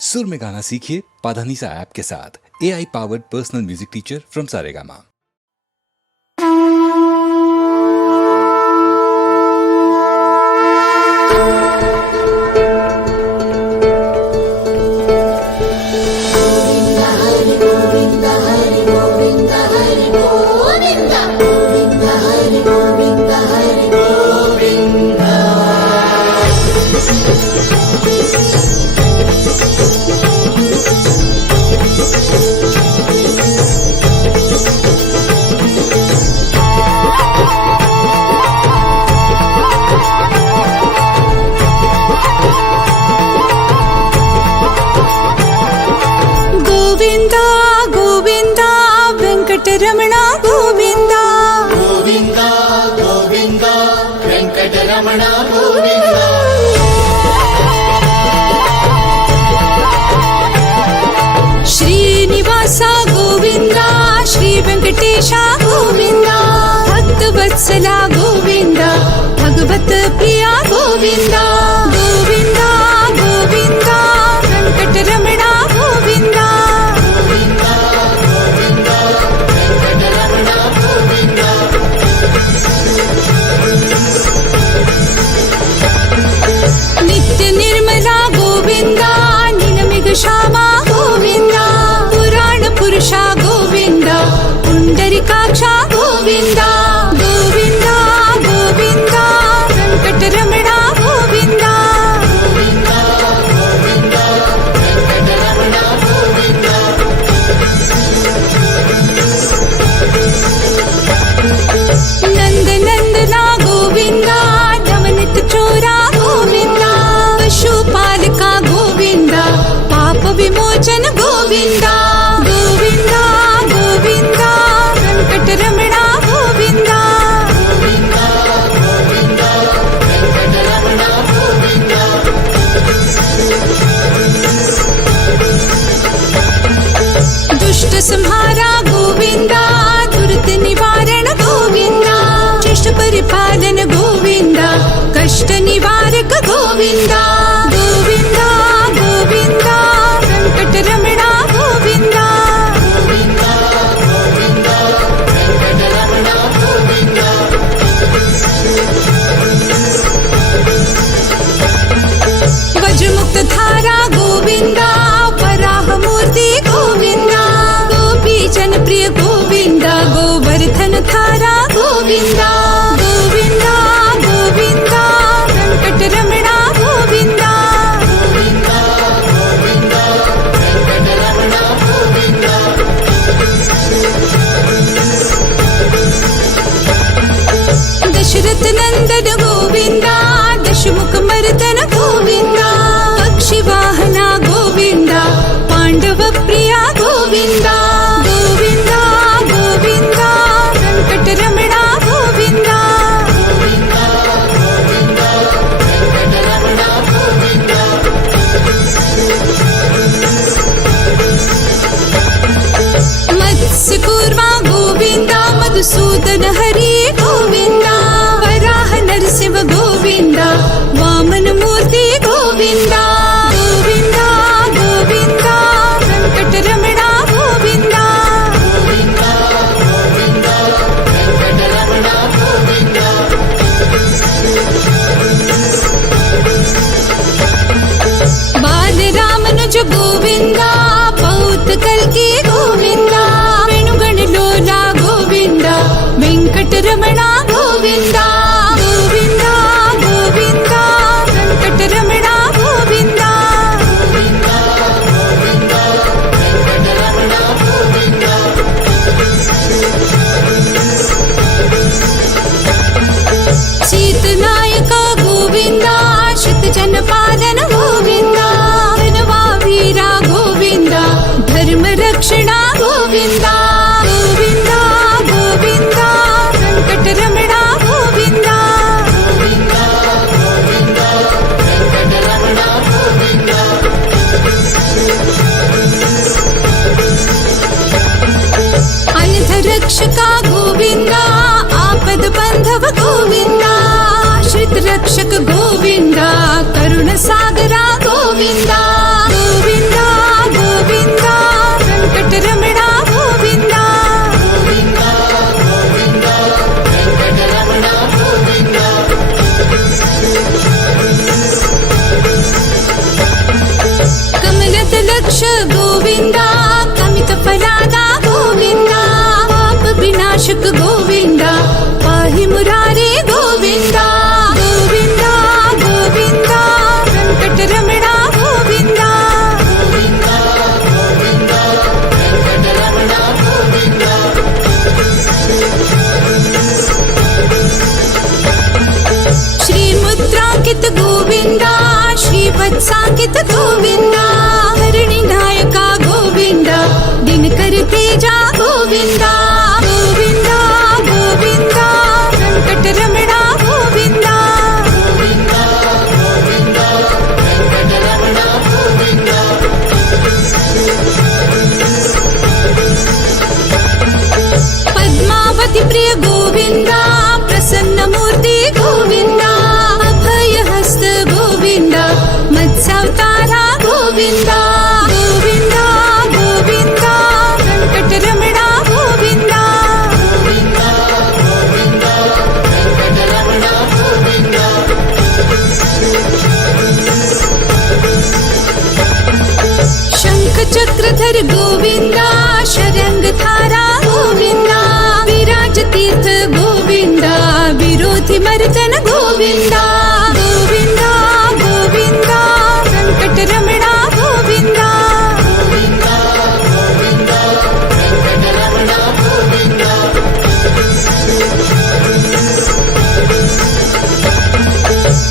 सुर में गाना सीखिए पाधानीसा ऐप के साथ। AI powered personal music teacher from Saregama. Ramana Govinda Govinda Govinda Venkataramana Govinda. Srinivasa Govinda Shri Venkatesha Govinda भक्तवत्सला गोविंद भगवत प्रिया गोविंद गोविंद गोविंद वेंकटरमण गोविंद। नित्य निर्मला गोविंद नीलमेघ श्यामा गोविंद पुराण पुरुषा गोविंद पुंडरीकाक्षा गोविंद गोविंद गोविंद वेंकटरमण गोविंद। नंद नंदना गोविंद नवनित चोरा गोविंद पशुपालका गोविंद पाप विमोचन गोविंद गोविंद गोविंद वेंकटरमण गोविंद। दुष्ट संहारा गोविंद दुरित निवारण गोविंद शिष्ट परिपालन गोविंद कष्ट निवारक गोविंद गोविंद गोविंद वेंकटरमण गोविंद। वज्रमुक्त धारा गोविंद वराह मूर्ति गोविंद गोपी जन प्रिय गोविंद गोवर्धन धारा गोविंद गोविंद गोविंद वेंकटरमण गोविंद। दशरथ नंदन गोविंद दशमुख मर्दन गोविंद पक्षी वाहना गोविंद पांडव प्रिया गोविंद गोविंद गोविंद वेंकटरमण गोविंद। मत्स्य कूर्मा गोविंद मधुसूदन हरि गोविंद वराह नरसिंह गोविंद वामन मूर्ति गोविंद गोविंद गोविंद वेंकटरमण गोविंद। बाल रामनुज गोविंद पौत कल्की गोविंद वेणुगण लोला गोविंद वेंकट मोक्ष गोविन्द कमितफलाद गोविन्द पाप विनाशक गोविन्द पाहि मुरारे गोविन्द गोविन्द गोविन्द वेङ्कटरमण गोविन्द श्रीमुद्राङ्कित गोविन्द श्रीवत्साङ्कित गोविन्द हरिणिनायक गोविन्द दिनकर तेजा गोविन्द गोविन्द गोविन्द वेङ्कटरमण गोविन्द पद्मावती प्रिय गोविन्द प्रसन्नमूर्ति गोविन्द अभयहस्त गोविन्द मत्स्यावतारा गोविन्द गोविन्द गोविन्द वेङ्कटरमण गोविन्द शङ्खचक्रधर गोविन्द शरङ्गधारा गोविन्द विराजतीर्थ गोविन्द विरोधिमर्दन गोविन्द गोविन्द गोविन्द वेङ्कटरमण गोविन्द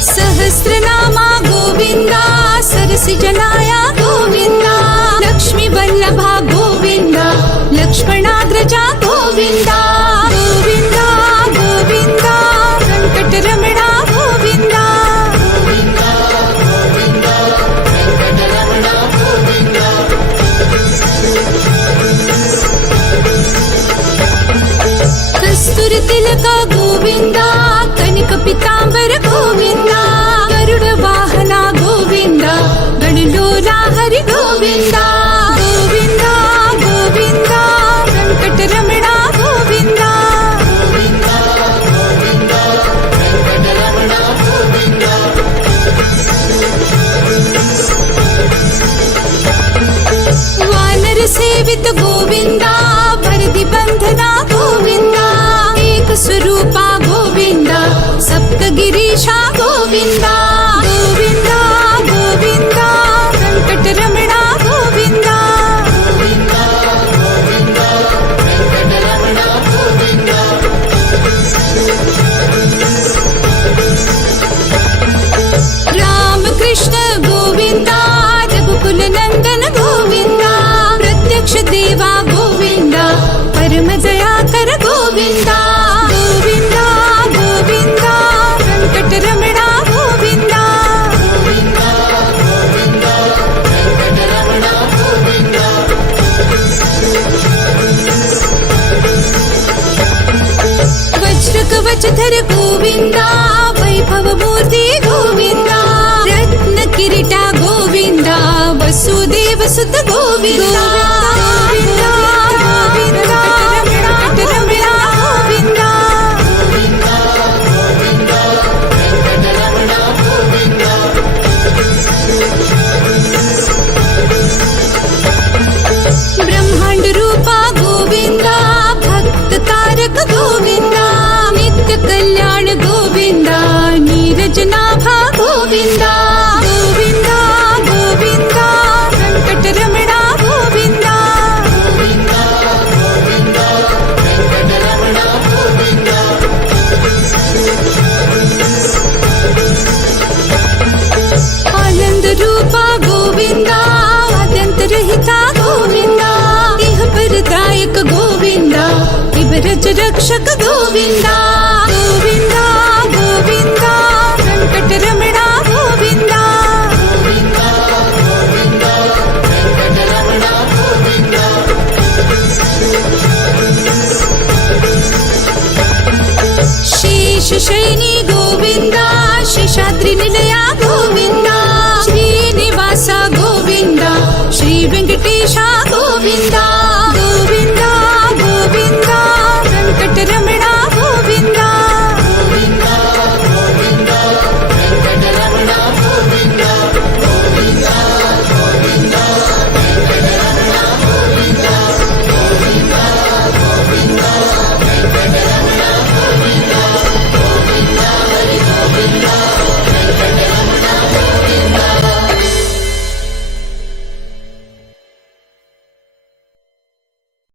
सहस्रनामा गोविन्द सरसिजनाय गोविन्द लक्ष्मीवल्लभा गोविन्द लक्ष्मणाग्रजा गोविन्द गोविन्द गोविन्द वेङ्कटरमण गोविन्द कस्तूरितिलक गोविन्द कनिकपिताम्बर गोविन्द गरुडवाहन गोविन्द गणलोला हरि गोविन्द गोविन्द गोविन्द वेङ्कटरमण गोविन्द वानर सेवित गोविन्द वरदि बन्धना गोविन्द एक स्वरूपा गोविन्द सप्तगिरीशा गोविन्द गोविन्द गोविन्द वेङ्कटरमण गोविन्द रामकृष्ण गोविन्द रघुकुल नन्दन गोविन्द प्रत्यक्ष देवा गोविन्द परम दयाकर गोविन्द गोविन्द गोविन्द वेङ्कटरमण गोविन्द वज्रकवचधर गोविन्द वैभवमूर्ति गोविन्द रत्नकिरीट गोविन्द वसुदेवसुत गोविन्द गोविन्द गोविन्द वेङ्कटरमण गोविन्द ब्रह्माण्ड रूप गोविन्द भक्त तारक गोविन्द नित्य कल्याण गोविन्द नीरजनाभा गोविन्द गोविन्द गोविन्द वेङ्कटरमण गोविन्द आनन्द रूप गोविन्द आद्यन्तरहित गोविन्द इह परदायक गोविन्द इव रज रक्षक गोविन्द